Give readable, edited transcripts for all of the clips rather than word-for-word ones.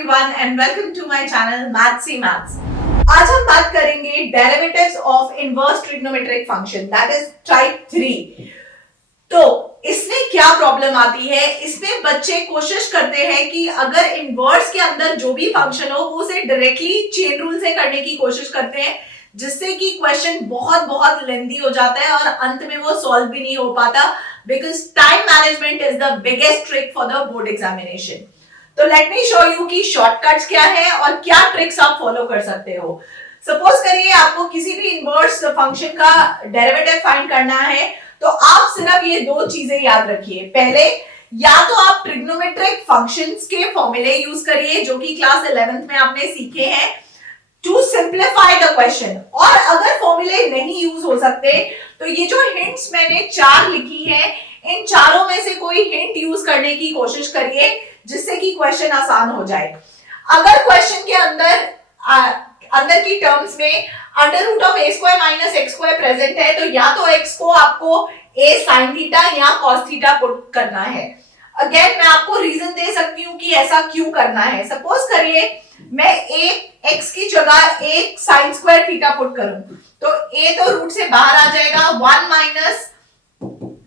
everyone and welcome to my channel Mathsy Maths। आज हम बात करेंगे derivatives of inverse trigonometric function that is type 3। तो इसमें क्या प्रॉब्लम आती है, इसमें बच्चे कोशिश करते हैं कि अगर इनवर्स के अंदर जो भी फंक्शन हो वो उसे डायरेक्टली चेन रूल से करने की कोशिश करते हैं, जिससे कि क्वेश्चन बहुत बहुत लेंथी हो जाता है और अंत में वो सॉल्व भी नहीं हो पाता, because time management is the biggest trick for the board examination. तो लेट मी शो यू कि शॉर्टकट्स क्या है और क्या ट्रिक्स आप फॉलो कर सकते हो। सपोज करिए आपको किसी भी इनवर्स फंक्शन का डेरिवेटिव फाइंड करना है, तो आप सिर्फ ये दो चीजें याद रखिए। पहले, या तो आप ट्रिग्नोमेट्रिक फंक्शंस के फॉर्मूले यूज करिए जो कि क्लास 11th में आपने सीखे हैं टू सिंप्लीफाई द क्वेश्चन, और अगर फॉर्मूले नहीं यूज हो सकते तो ये जो हिंट्स मैंने 4 लिखी है, इन चारों में से कोई हिंट यूज करने की कोशिश करिए जिससे कि क्वेश्चन आसान हो जाए। अगर क्वेश्चन के अंदर की टर्म्स में under root of a square minus x square present है, तो या तो एक्स को आपको ए साइन थीटा या कॉस थीटा पुट करना है। अगेन मैं आपको रीजन दे सकती हूँ कि ऐसा क्यों करना है। सपोज करिए मैं एक्स की जगह एक साइन स्क्वायर थीटा पुट करूं, तो ए तो रूट से बाहर आ जाएगा, 1 माइनस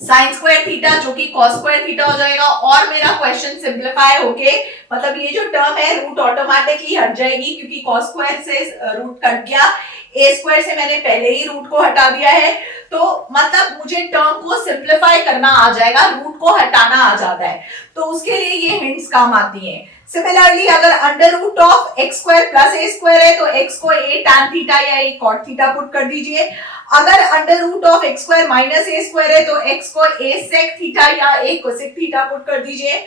साइन स्क्वायर थीटा जो कि कॉस स्क्वायर थीटा हो जाएगा, और मेरा क्वेश्चन सिंप्लीफाई होके मतलब ये जो टर्म है रूट ऑटोमेटिकली हट जाएगी क्योंकि कॉस स्क्वायर से रूट कट गया, ए स्क्वायर से मैंने पहले ही रूट को हटा दिया है, तो मतलब मुझे टर्म को सिंप्लीफाई करना आ जाएगा, रूट को हटाना आ जाता है, तो उसके लिए ये हिंट्स काम आती हैं। सिमिलरली अगर under root of x square plus a square है तो एक्स को ए टैन थीटा या ए कॉट थीटा पुट कर दीजिए। अगर under root of x square minus a square है तो एक्स को ए सेक थीटा या ए कोसेक थीटा पुट कर दीजिए।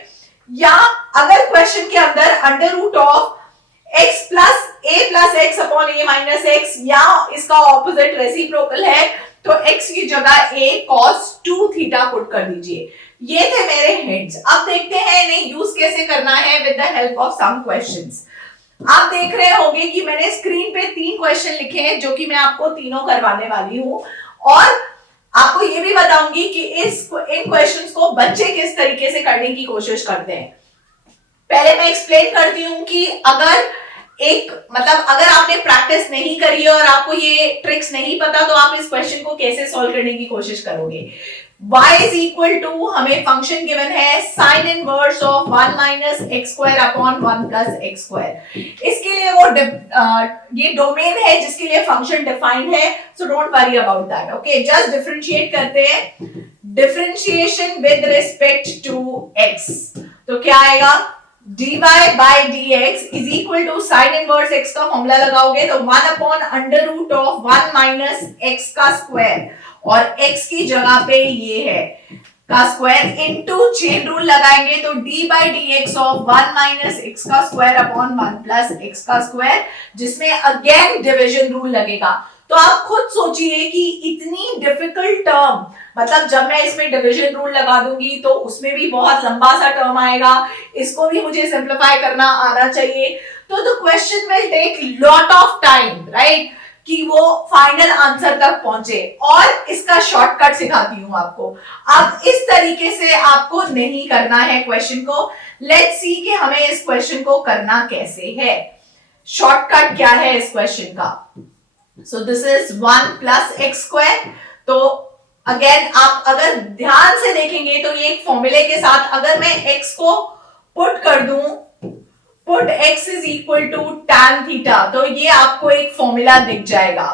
या अगर क्वेश्चन के अंदर under root of x plus a plus x upon a minus x या इसका ऑपोजिट रेसिप्रोकल है तो x की जगह a cos 2 थीटा पुट कर दीजिए। ये थे मेरे हिंट्स। अब देखते हैं इन्हें यूज कैसे करना है with the help of some questions. आप देख रहे होंगे कि मैंने स्क्रीन पे 3 क्वेश्चन लिखे हैं जो कि मैं आपको तीनों करवाने वाली हूं, और आपको ये भी बताऊंगी कि इन क्वेश्चंस को बच्चे किस तरीके से करने की कोशिश करते हैं। पहले मैं एक्सप्लेन करती हूँ कि अगर आपने प्रैक्टिस नहीं करी है और आपको ये ट्रिक्स नहीं पता तो आप इस क्वेश्चन को कैसे सॉल्व करने की कोशिश करोगे। y is equal to हमें फंक्शन गिवन है sign inverse of 1 minus x square upon 1 plus x square. इसके लिए वो ये डोमेन है जिसके लिए फंक्शन डिफाइंड है, so don't worry about that. Okay, just differentiate करते हैं। Differentiation with respect to x, तो क्या आएगा, dy by dx is equal to sin inverse x का फॉर्मूला लगाओगे तो 1 upon under root of 1 minus x का स्क्वायर, और x की जगह पे ये है का स्क्वायर इनटू चेन रूल लगाएंगे तो d by dx of 1 minus x का स्क्वायर अपॉन 1 प्लस x का स्क्वायर, जिसमें अगेन डिवीजन रूल लगेगा। तो आप खुद सोचिए कि इतनी डिफिकल्ट टर्म, मतलब जब मैं इसमें डिवीजन रूल लगा दूंगी तो उसमें भी बहुत लंबा सा टर्म आएगा, इसको भी मुझे सिंप्लीफाई करना आना चाहिए, तो the question will take lot of time, right, कि वो फाइनल आंसर तक पहुंचे। और इसका शॉर्टकट सिखाती हूं आपको। अब इस तरीके से आपको नहीं करना है क्वेश्चन को। लेट्स सी कि हमें इस क्वेश्चन को करना कैसे है। शॉर्टकट क्या है इस क्वेश्चन का। सो this is 1 plus x square. तो अगेन आप अगर ध्यान से देखेंगे तो ये एक फॉर्मूले के साथ अगर मैं x को पुट कर दूं, put x is equal to tan theta, तो ये आपको एक फॉर्मूला दिख जाएगा,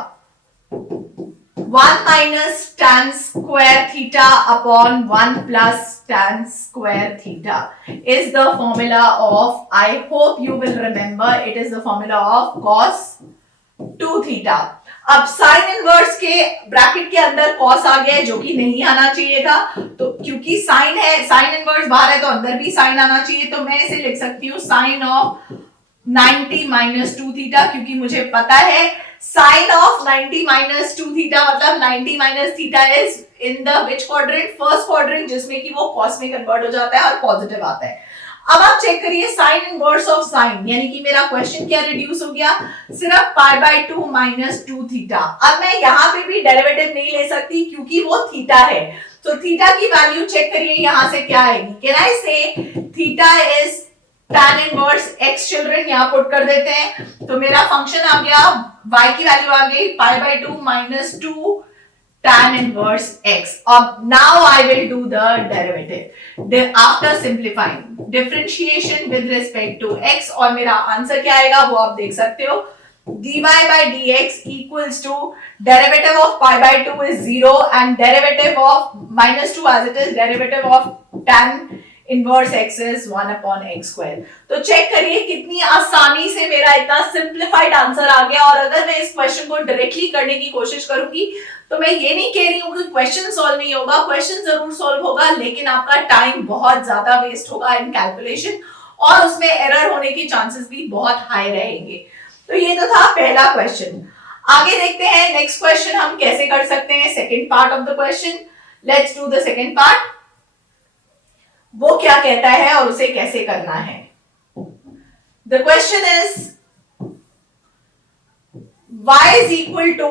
1 minus tan square theta upon 1 plus tan square theta is the formula of, I hope you will remember, it is the formula of cos 2 theta. अब sine inverse के bracket के अंदर कॉस आ गया है जो कि नहीं आना चाहिए था, तो क्योंकि साइन है, साइन इनवर्स बाहर है तो अंदर भी साइन आना चाहिए, तो मैं इसे लिख सकती हूँ साइन ऑफ 90 माइनस 2 थीटा, क्योंकि मुझे पता है साइन ऑफ 90 माइनस 2 थीटा मतलब 90 minus theta is in the which quadrant, first quadrant, जिसमें कि वो कॉस में कन्वर्ट हो जाता है और पॉजिटिव आता है। अब आप चेक करिए साइन इनवर्स ऑफ साइन, यानी कि मेरा क्वेश्चन क्या रिड्यूस हो गया, सिर्फ पाई बाय 2 माइनस 2 थीटा। अब मैं यहाँ पे भी डेरिवेटिव नहीं ले सकती क्योंकि वो थीटा है, तो थीटा की वैल्यू चेक करिए यहाँ से क्या आएगी। कैन आई से theta is tan inverse x children यहां पुट कर देते हैं, तो मेरा फंक्शन आ गया, y की वैल्यू आ गई pi by 2 minus 2 tan inverse x. Now I will do the derivative after simplifying differentiation with respect to x, और मेरा आंसर क्या आएगा वो आप देख सकते हो, dy by dx equals to derivative of pi by 2 is 0 and derivative of minus 2 as it is derivative of tan inverse x is 1 upon x square. तो चेक करिए कितनी आसानी से मेरा इतना सिंप्लीफाइड आंसर आ गया, और अगर मैं इस क्वेश्चन को डायरेक्टली करने की कोशिश करूंगी तो मैं ये नहीं कह रही हूं कि क्वेश्चन सॉल्व नहीं होगा, क्वेश्चन जरूर सॉल्व होगा, लेकिन आपका टाइम बहुत ज्यादा वेस्ट होगा इन कैलकुलेशन और उसमें एरर होने की चांसेस भी बहुत हाई रहेंगे। तो ये तो था पहला क्वेश्चन। आगे देखते हैं नेक्स्ट क्वेश्चन हम कैसे कर सकते हैं, second part of the question. Let's do the second part. वो क्या कहता है और उसे कैसे करना है। The question is y is equal to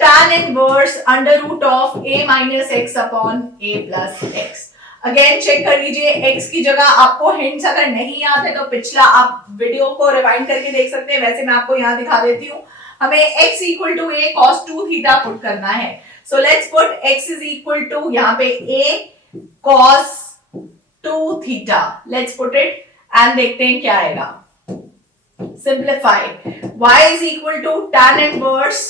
tan inverse under root of a minus x upon a plus x. Again check कर लीजिए, x की जगह आपको हिंट्स अगर नहीं याद है तो पिछला आप वीडियो को रिवाइंड करके देख सकते हैं, वैसे मैं आपको यहां दिखा देती हूं। हमें x equal to a cos 2 theta put करना है, so let's put x is equal to यहां पे a cos 2 theta, let's put it and देखते हैं क्या आएगा। Simplify, y is equal to tan inverse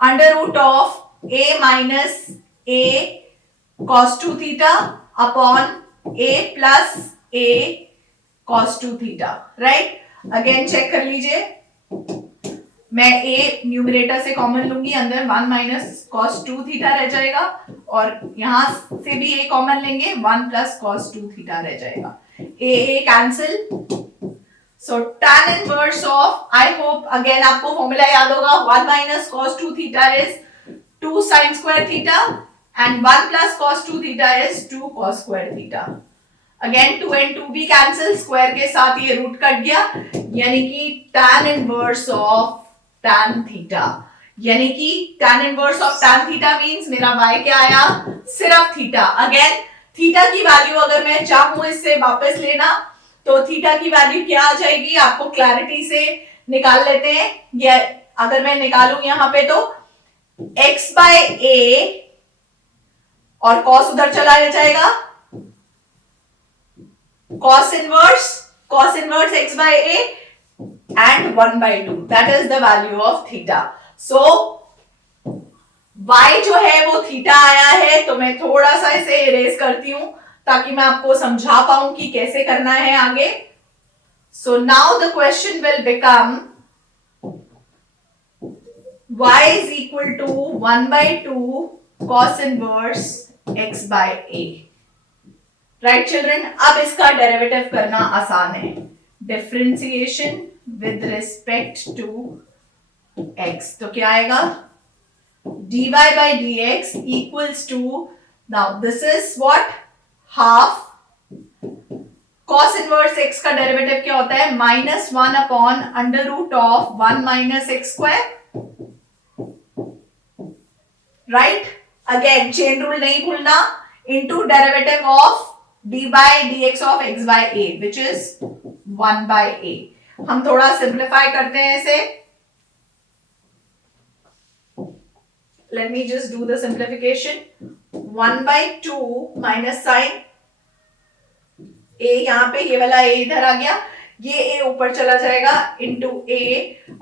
under root of a minus a cos 2 theta upon a plus a cos 2 theta, right? Again check कर लीजिए, मैं a numerator से common लूंगी, अंदर 1 माइनस cos 2 थीटा रह जाएगा, और यहां से भी a कॉमन लेंगे, 1 प्लस cos 2 थीटा रह जाएगा, a cancel. So tan inverse of, I hope again आपको फॉर्मूला याद होगा, 1 minus cos 2 theta is 2 sin square theta and 1 plus cos 2 theta is 2 cos square theta. Again 2 and 2 भी cancel, square के साथ ये root cut गया, यानी कि tan inverse of tan theta, यानी कि tan inverse of tan theta means मेरा y क्या आया, सिर्फ थीटा। अगेन थीटा की वैल्यू अगर मैं चाहूं इससे वापस लेना तो थीटा की वैल्यू क्या आ जाएगी, आपको क्लैरिटी से निकाल लेते हैं। या अगर मैं निकालूं यहां पे तो x बाय a और cos उधर चला जाएगा, cos inverse x by a and 1 by 2, that is the value of theta. So y जो है वो थीटा आया है, तो मैं थोड़ा सा इसे इरेज करती हूं ताकि मैं आपको समझा पाऊं कि कैसे करना है आगे। So now the question will become y is equal to 1 by 2 cos inverse x by a, right children. अब इसका डेरिवेटिव करना आसान है, differentiation with respect to x, तो क्या आएगा, dy by dx equals to, now this is what, half cos inverse x का derivative क्या होता है, -1 upon under root of 1 minus x square, right. Again chain rule नहीं भूलना, into derivative of d by dx ऑफ x by a which is 1 by a। हम थोड़ा simplify करते हैं इसे, let me just do the simplification, 1 by 2 minus sine a, यहां पे ये वाला a इधर आ गया, ये a ऊपर चला जाएगा, into a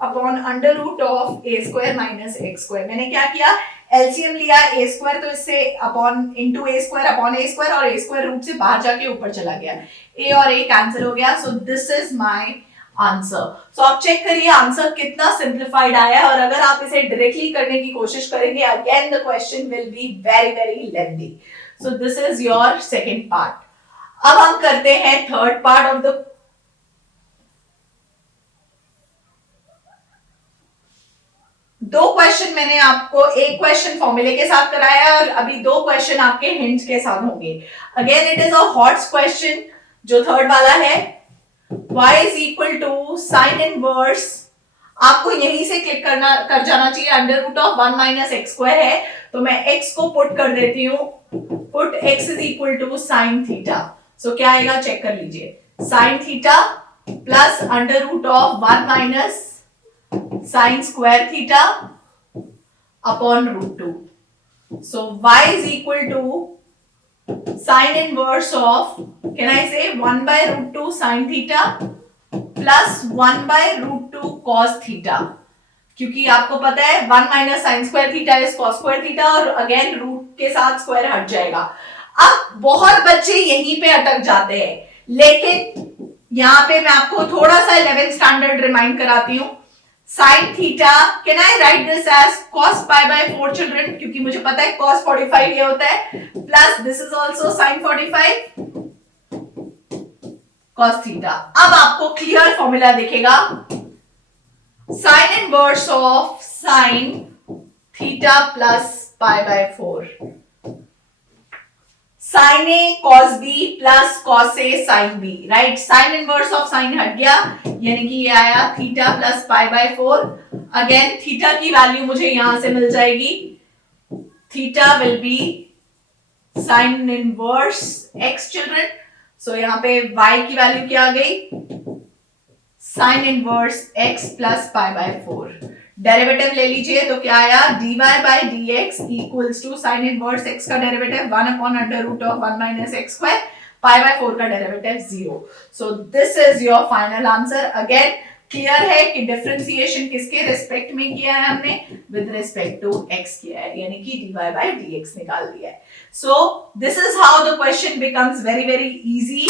upon under root of a square minus x square. मैंने क्या किया, एलसीएम लिया a स्क्वायर, तो इससे upon into a square upon a square, और a स्क्वायर रूट से बाहर जाके ऊपर चला गया, a और a कैंसिल हो गया। So this is my answer. So आप चेक करिए आंसर कितना सिंप्लीफाइड आया है, और अगर आप इसे डायरेक्टली करने की कोशिश करेंगे again the question will be very very lengthy. So this is your second part. अब हम करते हैं थर्ड पार्ट ऑफ द, दो क्वेश्चन मैंने आपको, एक क्वेश्चन फॉर्मूले के साथ कराया है और अभी दो क्वेश्चन आपके हिंट्स के साथ होंगे। Again it is a hots question जो थर्ड वाला है, y is equal to sin inverse, आपको यहीं से क्लिक कर जाना चाहिए, under root of 1 minus x square है, तो मैं x को पुट कर देती हूं, put x is equal to sine theta. So क्या आएगा चेक कर लीजिए, sine theta plus under root of 1 minus sine square theta upon root 2. So y is equal to sine inverse of, can I say 1 by root 2 sine theta plus 1 by root 2 cos theta. क्योंकि आपको पता है 1 minus sine square theta is cos square theta और again root के साथ square हट जाएगा. अब बहुत बच्चे यहीं पे अटक जाते हैं, लेकिन यहां पे मैं आपको थोड़ा सा 11th स्टैंडर्ड रिमाइंड कराती हूं. Sine theta, can I write this as cos pi by 4 children, क्योंकि मुझे पता है cos 45 ये होता है, plus this is also sine 45 cos theta. अब आपको क्लियर फॉर्मूला दिखेगा, sine inverse of sine theta plus pi by 4, sine a cos b plus cos a sine b. Right, sine inverse of sine हट गया, यानी कि ये आया theta plus pi by 4. Again theta की वैल्यू मुझे यहां से मिल जाएगी, theta will be sine inverse x children. So यहां पे y की वैल्यू क्या आ गई, sine inverse x plus pi by 4. Derivative ले लीजिए तो क्या आया, dy by dx equals to sine inverse x का derivative 1 upon under root of 1 minus x square, pi by 4 का derivative 0. So this is your final answer. Again clear है कि differentiation किसके रिस्पेक्ट में किया है, हमने विद रिस्पेक्ट टू x किया है, यानी कि dy बाय dx निकाल दिया है. सो this is how the question becomes very very easy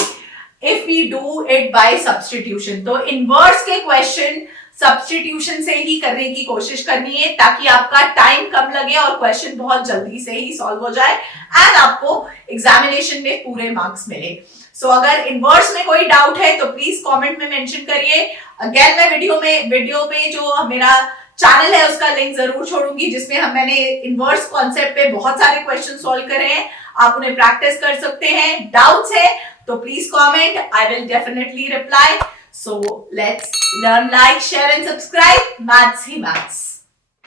if we do it by substitution. तो इनवर्स के क्वेश्चन सब्स्टिट्यूशन से ही करने की कोशिश करनी है, ताकि आपका टाइम कम लगे और क्वेश्चन बहुत जल्दी से ही सॉल्व हो जाए एंड आपको एग्जामिनेशन में पूरे मार्क्स मिले. सो अगर इनवर्स में कोई डाउट है तो प्लीज कमेंट में मेंशन करिए. अगेन मैं वीडियो में जो मेरा चैनल है उसका लिंक जरूर छोड़ूंगी, जिसमें मैंने इनवर्स कॉन्सेप्ट पे बहुत सारे क्वेश्चन सॉल्व करे हैं. आप उन्हें प्रैक्टिस कर सकते हैं. डाउट्स है तो please comment. I will definitely reply. So let's learn, like, share and subscribe. Maths he Maths.